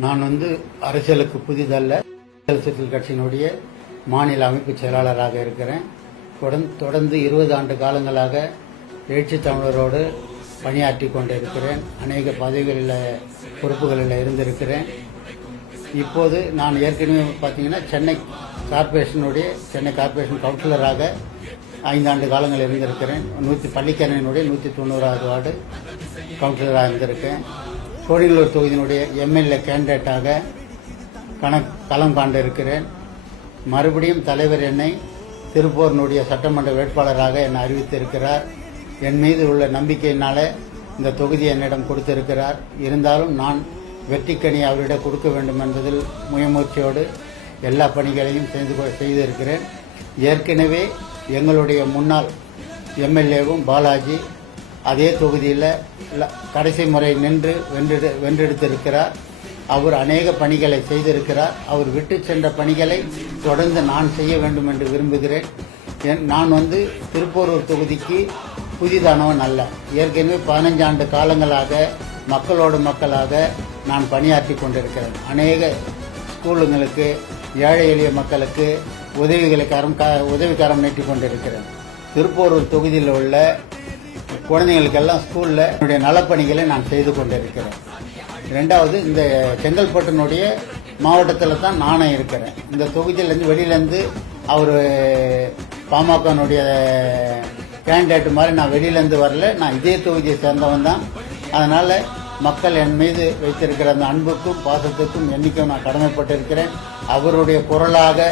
நான் அரசியலுக்கு புதிதல்ல. அரசியல் கட்சியினுடைய மாநில அமைப்பு செயலாளராக இருக்கிறேன். தொடர்ந்து 20 ஆண்டு காலங்களாக எழுச்சி தமிழரோடு பணியாற்றி கொண்டிருக்கிறேன். அநேக பதவிகளில் பொறுப்புகளில் இருந்திருக்கிறேன். இப்போது நான் ஏற்கனவே பார்த்தீங்கன்னா சென்னை கார்ப்பரேஷன் கவுன்சிலராக 5 ஆண்டு காலங்கள் இருந்திருக்கிறேன். பள்ளிக்கரணையினுடைய 190வது வார்டு கவுன்சிலராக இருந்திருக்கேன். கோடிங்களூர் தொகுதியினுடைய எம்எல்ஏ கேண்டிடேட்டாக களம் காண்டிருக்கிறேன். மறுபடியும் தலைவர் என்னை திருப்பூரினுடைய சட்டமன்ற வேட்பாளராக என்னை அறிவித்திருக்கிறார். என் மீது உள்ள நம்பிக்கையினால இந்த தொகுதி என்னிடம் கொடுத்திருக்கிறார். இருந்தாலும் நான் வெற்றிக்கனி அவரிடம் கொடுக்க வேண்டும் என்பதில் முயற்சியோடு எல்லா பணிகளையும் செய்திருக்கிறேன். ஏற்கனவே எங்களுடைய முன்னாள் எம்எல்ஏவும் பாலாஜி அதே தொகுதியில் கடைசி முறை நின்று வென்றெடுத்திருக்கிறார். அவர் அநேக பணிகளை செய்திருக்கிறார். அவர் விட்டு சென்ற பணிகளை தொடர்ந்து நான் செய்ய வேண்டும் என்று விரும்புகிறேன். நான் திருப்பூரூர் தொகுதிக்கு புதிதானவன் அல்ல. ஏற்கனவே 15 ஆண்டு காலங்களாக மக்களோடு மக்களாக நான் பணியாற்றி கொண்டிருக்கிறேன். அநேக ஸ்கூலுங்களுக்கு, ஏழை எளிய மக்களுக்கு உதவிக்கரம் நீட்டி கொண்டிருக்கிறேன். திருப்பூரூர் தொகுதியில் உள்ள குழந்தைங்களுக்கெல்லாம் ஸ்கூலில் என்னுடைய நலப்பணிகளை நான் செய்து கொண்டிருக்கிறேன். ரெண்டாவது, இந்த செங்கல்பட்டினுடைய மாவட்டத்தில் தான் நானும் இருக்கிறேன். இந்த தொகுதியிலேருந்து வெளியிலேருந்து அவர் பாமகனுடைய கேண்டிடேட் மாதிரி நான் வெளியிலேருந்து வரல. நான் இதே தொகுதியை சேர்ந்தவன் தான். அதனால் மக்கள் என் மீது வைத்திருக்கிற அந்த அன்புக்கும் பாசத்துக்கும் என்றைக்கும் நான் கடமைப்பட்டிருக்கிறேன். அவருடைய குரலாக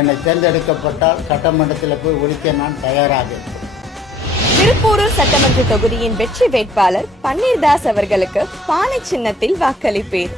என்னை தேர்ந்தெடுக்கப்பட்டால் சட்டமன்றத்தில் போய் ஒழிக்க நான் தயாராக இருக்கிறேன். திருப்பூரூர் சட்டமன்ற தொகுதியின் வெற்றி வேட்பாளர் பன்னீர்தாஸ் அவர்களுக்கு பானை சின்னத்தில் வாக்களிப்பேன்.